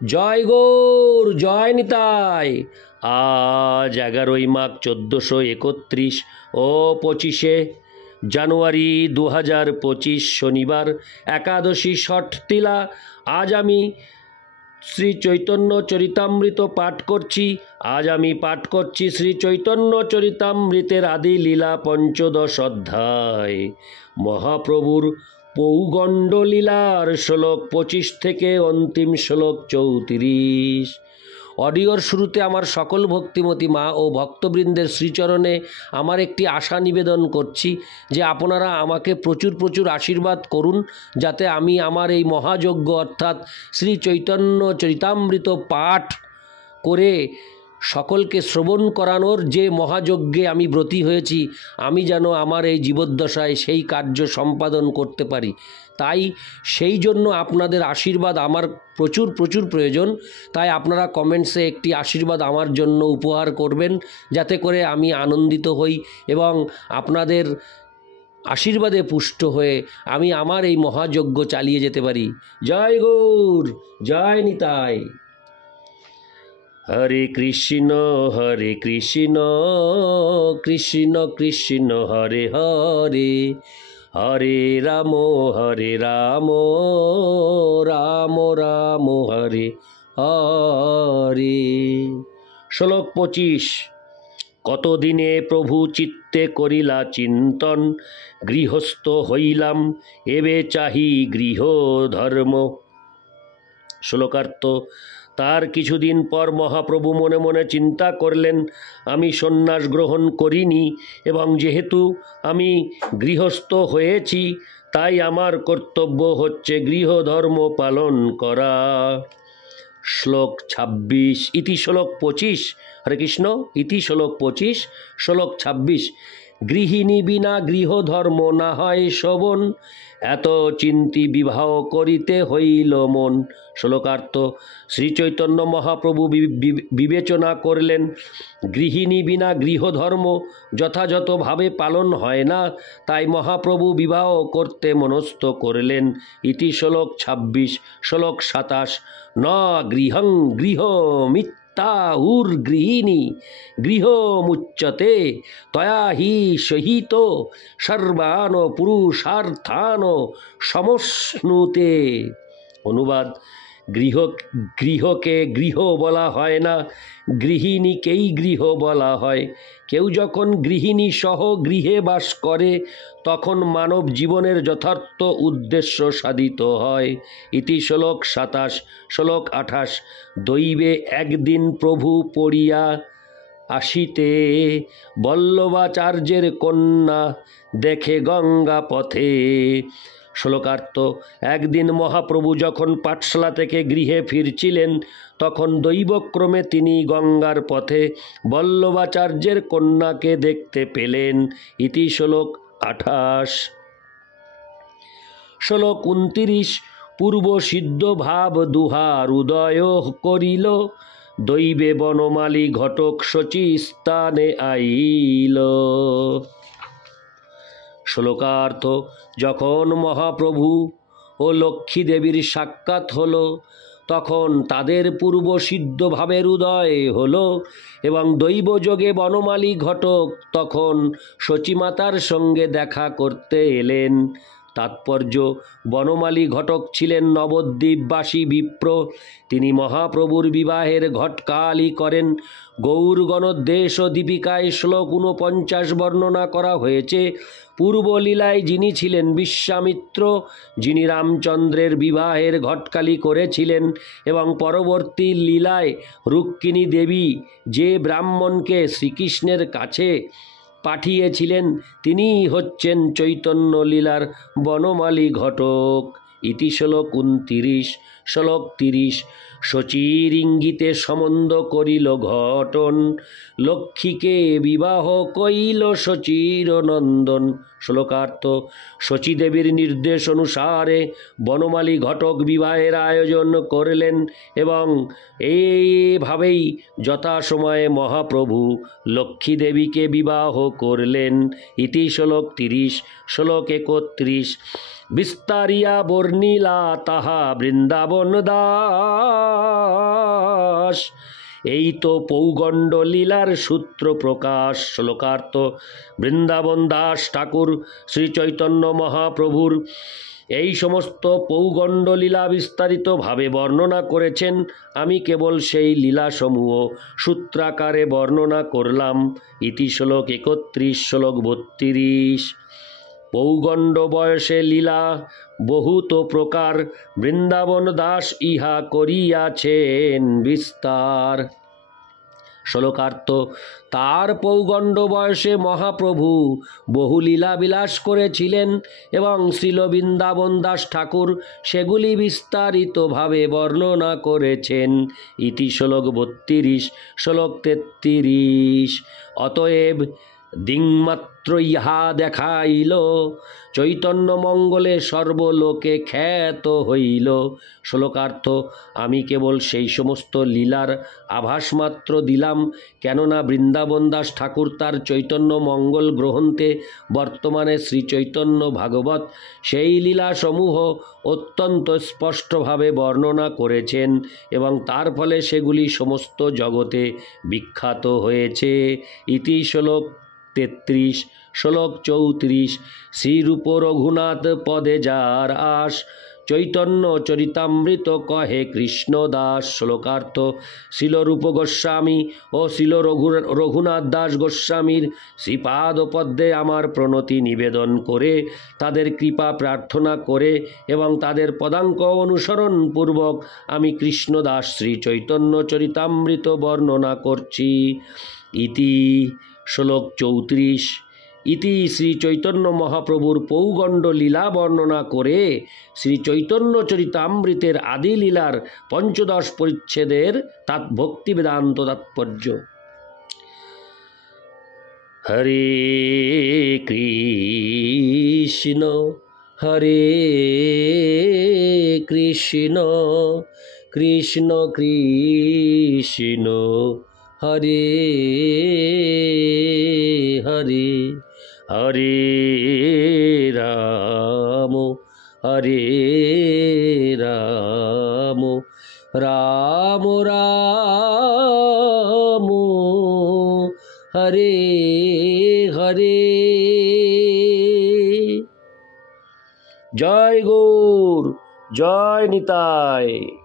জয় গৌর, জয় নিতাই। আজ 11ই মাঘ 1431 ও 25শে জানুয়ারি 2025 শনিবার, একাদশী ষঠ তিলা। আজ আমি শ্রী চৈতন্য চরিতামৃত পাঠ করছি। আজ আমি পাঠ করছি শ্রী চৈতন্য চরিতামৃতের আদি লীলা পঞ্চদশ অধ্যায়, মহাপ্রভুর পৌগণ্ড লীলার শ্লোক 25 থেকে অন্তিম শ্লোক 34। অডিওর শুরুতে আমার সকল ভক্তিমতী মা ও ভক্তবৃন্দের শ্রীচরণে আমার একটি আশা নিবেদন করছি যে আপনারা আমাকে প্রচুর প্রচুর আশীর্বাদ করুন, যাতে আমি আমার এই মহাযজ্ঞ অর্থাৎ শ্রী চৈতন্য চরিতামৃত পাঠ করে সকলকে শ্রবণ করানোর যে মহাযজ্ঞে আমি ব্রতী হয়েছি, আমি যেন আমার এই জীবদ্দশায় সেই কার্য সম্পাদন করতে পারি। তাই সেই জন্য আপনাদের আশীর্বাদ আমার প্রচুর প্রচুর প্রয়োজন। তাই আপনারা কমেন্টসে একটি আশীর্বাদ আমার জন্য উপহার করবেন, যাতে করে আমি আনন্দিত হই এবং আপনাদের আশীর্বাদে পুষ্ট হয়ে আমি আমার এই মহাযজ্ঞ চালিয়ে যেতে পারি। জয় গৌর, জয় নিতাই। হরে কৃষ্ণ কৃষ্ণ কৃষ্ণ হরে হরে, হরে রাম রাম রাম হরে হরে। শ্লোক 25। কতদিনে প্রভু চিত্তে করিলা চিন্তন, গৃহস্থ হইলাম এবে চাহি গৃহ ধর্ম। শ্লোকার্থ: তার কিছুদিন পর মহাপ্রভু মনে মনে চিন্তা করলেন, আমি সন্ন্যাস গ্রহণ করিনি এবং যেহেতু আমি গৃহস্থ হয়েছি, তাই আমার কর্তব্য হচ্ছে গৃহধর্ম পালন করা। শ্লোক 26। ইতি শ্লোক 25। হরে কৃষ্ণ। ইতি শ্লোক 25। শ্লোক 26। গৃহিণী বিনা গৃহধর্ম না হয় শোভন, এত চিন্তি বিবাহ করিতে হইল মন। শ্লোকার্থ: শ্রীচৈতন্য মহাপ্রভু বিবেচনা করলেন, গৃহিণী বিনা গৃহধর্ম যথাযথভাবে পালন হয় না, তাই মহাপ্রভু বিবাহ করতে মনস্থ করলেন। ইতি শ্লোক 26। শ্লোক 27। ন গৃহং গৃহমিত্যা গৃহিণী গৃহমুচ্যতে, তয়া হি সহিত সর্বান পুরুষার্থান সমশ্নুতে। অনুবাদ: গৃহকে গৃহ বলা হয় না, গৃহিণীকেই গৃহ বলা হয়। কেউ যখন গৃহিণী সহ গৃহে বাস করে, তখন মানব জীবনের যথার্থ উদ্দেশ্য সাধিত হয়। ইতি শ্লোক 27। শ্লোক 28। দৈবে একদিন প্রভু পড়িয়া আসিতে, বল্লভাচার্যের কন্যা দেখে গঙ্গা পথে। শ্লোকার্থ: একদিন মহাপ্রভু যখন পাঠশালা থেকে গৃহে ফিরছিলেন, তখন দৈবক্রমে তিনি গঙ্গার পথে বল্লভাচার্যের কন্যাকে দেখতে পেলেন। ইতি শ্লোক 28। শ্লোক 29। পূর্ব সিদ্ধ ভাব দুহার উদয় করিল, দৈবে বনমালী ঘটক শচী স্থানে আইল। শ্লোকার্থ: যখন মহাপ্রভু ও লক্ষ্মী দেবীর সাক্ষাৎ হলো, তখন তাদের পূর্ব সিদ্ধ ভাবের উদয় হলো এবং দৈবযোগে বনমালী ঘটক তখন শচীমাতার সঙ্গে দেখা করতে এলেন। তাৎপর্য: বনমালী ঘটক ছিলেন নবদ্বীপবাসী বিপ্র। তিনি মহাপ্রভুর বিবাহের ঘটকালি করেন। গৌরগণোদ্দেশ দীপিকায় শ্লোক 49 বর্ণনা করা হয়েছে, পূর্বলীলায় যিনি ছিলেন বিশ্বামিত্র, যিনি রামচন্দ্রের বিবাহের ঘটকালি করেছিলেন, এবং পরবর্তী লীলায় রুক্মিণী দেবী যে ব্রাহ্মণকে শ্রীকৃষ্ণের কাছে পাঠিয়েছিলেন, তিনিই হচ্ছেন চৈতন্য লীলার বনমালী ঘটক। ইতি শ্লোক 29। শ্লোক 30। শচীর ইঙ্গিতে সম্বন্ধ করিল ঘটন, লক্ষ্মীকে বিবাহ কইল শচীর নন্দন। শ্লোকার্থ: শচীদেবীর নির্দেশ অনুসারে বনমালী ঘটক বিবাহের আয়োজন করলেন এবং এইভাবেই যথাসময়ে মহাপ্রভু লক্ষ্মী দেবীকে বিবাহ করলেন। ইতি শ্লোক 30। শ্লোক 31। বিস্তারিয়া বর্ণিলা তাহা বৃন্দাবন দাস, এই তো পৌগণ্ড লীলার সূত্র প্রকাশ। শ্লোকার্থ। বৃন্দাবন দাস ঠাকুর শ্রীচৈতন্য মহাপ্রভুর এই সমস্ত পৌগণ্ড লীলা বিস্তারিতভাবে বর্ণনা করেছেন। আমি কেবল সেই লীলাসমূহ সূত্রাকারে বর্ণনা করলাম। ইতি শ্লোক 31, শ্লোক 32। পৌগণ্ড বয়সে লীলা বহুত প্রকার, বৃন্দাবন দাস ইহা করিয়াছেন বিস্তার। শ্লোকার্থ। তার পৌগণ্ড বয়সে মহাপ্রভু বহু লীলা বিলাস করেছিলেন এবং শ্রীল বৃন্দাবন দাস ঠাকুর সেগুলি বিস্তারিতভাবে বর্ণনা করেছেন। ইতি শ্লোক 32, শ্লোক 33। অতএব দিংমাত্র ইহা দেখাইল, চৈতন্য মঙ্গলে সর্বলোকে খ্যাত হইল। শ্লোকার্থ। আমি কেবল সেই সমস্ত লীলার আভাস মাত্র দিলাম, কেননা বৃন্দাবন দাস ঠাকুর তার চৈতন্য মঙ্গল গ্রন্থে বর্তমানে শ্রী চৈতন্য ভাগবত সেই লীলাসমূহ অত্যন্ত স্পষ্টভাবে বর্ণনা করেছেন এবং তার ফলে সেগুলি সমস্ত জগতে বিখ্যাত হয়েছে। ইতি শ্লোক 33, শ্লোক 34। শ্রীরূপ রঘুনাথ পদে যার আস, চৈতন্য চরিতামৃত কহে কৃষ্ণদাস। শ্লোকার্থ। শিলরূপ গোস্বামী ও শিল রঘুনাথ দাস গোস্বামীর শ্রীপাদ পদ্মে আমার প্রণতি নিবেদন করে, তাদের কৃপা প্রার্থনা করে এবং তাদের পদাঙ্ক অনুসরণ পূর্বক আমি কৃষ্ণদাস শ্রী চৈতন্য চরিতামৃত বর্ণনা করছি। ইতি শ্লোক 34। ইতি শ্রী চৈতন্য মহাপ্রভুর পৌগণ্ড লীলা বর্ণনা করে শ্রী চৈতন্য চরিতামৃতের আদি লীলার 15 পরিচ্ছেদের ভক্তি বেদান্ত তাৎপর্য। হরে কৃষ্ণ হরে কৃষ্ণ কৃষ্ণ কৃষ্ণ হরে হরে, হরে রাম হরে রাম রাম রাম হরে হরে। জয় গৌর, জয় নিতাই।